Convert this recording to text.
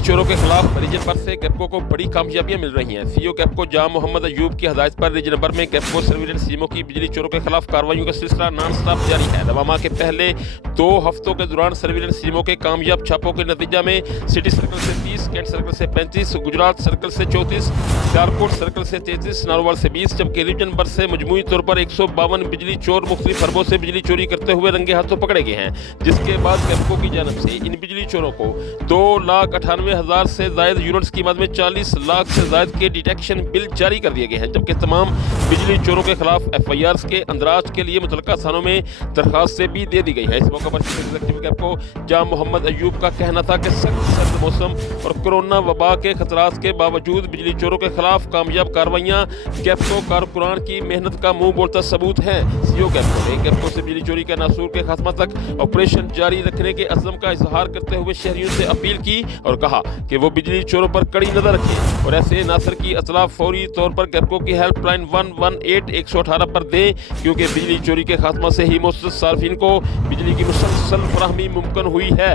बिजली चोरों के खिलाफ रीजन भर से कैपको को बड़ी कामयाबियां मिल रही हैं। सीईओ कैपको जाम मोहम्मद अयूब की हदायत पर रीजन भर में कैपको सर्विलेंस टीमों की बिजली चोरों के खिलाफ कार्रवाइयों का सिलसिला नॉन स्टॉप जारी है। रवामा के पहले 2 हफ्तों के दौरान सर्विलेंस टीमों के कामयाब छापों के नतीजा में सिटी सर्कल से 30, कैंट सर्कल से 35, गुजरात सर्कल से 34, सियालकोट सर्कल से 33, नारोवाल से 20, जबकि रीजन भर से मजमूई तौर पर 152 बिजली चोर मुख्तलिफ हरबों से बिजली चोरी करते हुए रंगे हाथों पकड़े गए हैं। जिसके बाद कैपको की जानब से इन बिजली चोरों को 2,98,000 से ज्यादा यूनिट्स की मद में 40 लाख से ज्यादा के डिटेक्शन बिल जारी कर दिए गए हैं। जबकि तमाम बिजली चोरों के खिलाफ FIRs के अंदराज के लिए मुतल्लिका थानों में दरखास्तें भी दे दी गई है। इस मौके पर चीफ एग्जीक्यूटिव कैपको जाम मोहम्मद अयूब का कहना था कि सख्त सर्द मौसम और कोरोना वबा के खतरात के बावजूद बिजली चोरों के खिलाफ कामयाब कार्रवाइयां कैपको कारकुनान की मेहनत का मुंह बोलता सबूत है। सीईओ कैपको ने कैपको से बिजली चोरी के नासूर के खात्मा तक ऑपरेशन जारी रखने के अज़्म का इजहार करते हुए शहरियों से अपील की और कहा कि वो बिजली चोरों पर कड़ी नजर रखें और ऐसे नासर की इतला फौरी तौर पर कैपको की हेल्पलाइन 118 पर दें, क्योंकि बिजली चोरी के खात्मा से ही मुस्तद सार्फिन को बिजली की मुसलसल फराहमी मुमकिन हुई है।